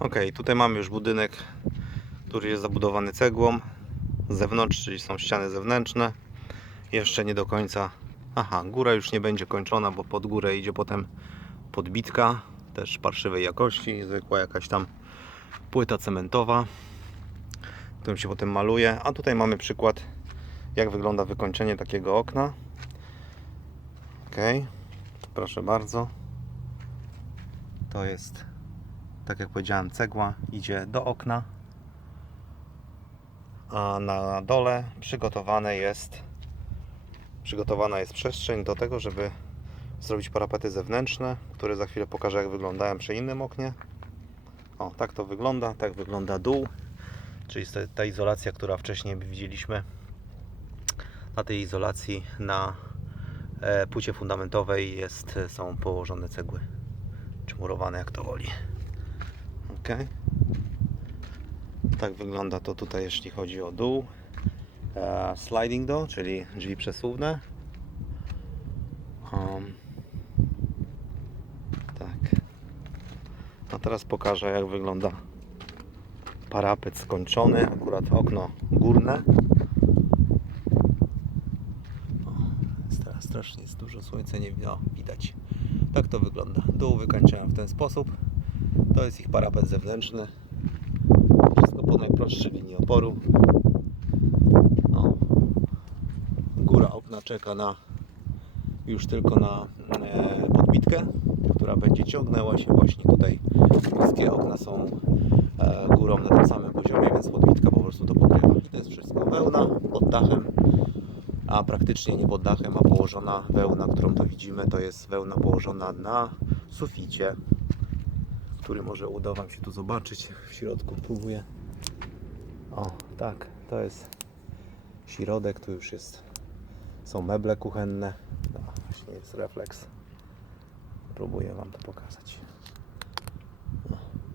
Ok, tutaj mamy już budynek, który jest zabudowany cegłą z zewnątrz, czyli są ściany zewnętrzne. Jeszcze nie do końca. Aha, góra już nie będzie kończona, bo pod górę idzie potem podbitka, też parszywej jakości, zwykła jakaś tam płyta cementowa, którą się potem maluje. A tutaj mamy przykład, jak wygląda wykończenie takiego okna. Ok, proszę bardzo. To jest, tak jak powiedziałem, cegła idzie do okna, a na dole przygotowane jest przygotowana jest przestrzeń do tego, żeby zrobić parapety zewnętrzne, które za chwilę pokażę jak wyglądają przy innym oknie. O, tak to wygląda, tak wygląda dół, czyli ta- izolacja, która wcześniej widzieliśmy. Na tej izolacji na e, płycie fundamentowej jest, są położone cegły, czy murowane jak to woli. Ok. Tak wygląda to tutaj, jeśli chodzi o dół. E, sliding door, czyli drzwi przesuwne. Um, tak. A teraz pokażę, jak wygląda parapet skończony. Akurat okno górne. Strasznie jest dużo słońca, nie widać. Tak to wygląda. Dół wykańczałem w ten sposób. To jest ich parapet zewnętrzny. Wszystko po najprostszej linii oporu. O. Góra okna czeka na już tylko na e, podbitkę, która będzie ciągnęła się właśnie tutaj. Wszystkie okna są e, górą na tym samym poziomie, więc podbitka po prostu to pokrywa. To jest wszystko wełna pod dachem, a praktycznie nie pod dachem, a położona wełna, którą to widzimy, to jest wełna położona na suficie, który może uda Wam się tu zobaczyć. W środku próbuję. O, tak, to jest środek, tu już jest, są meble kuchenne, no, właśnie jest refleks. Próbuję Wam to pokazać.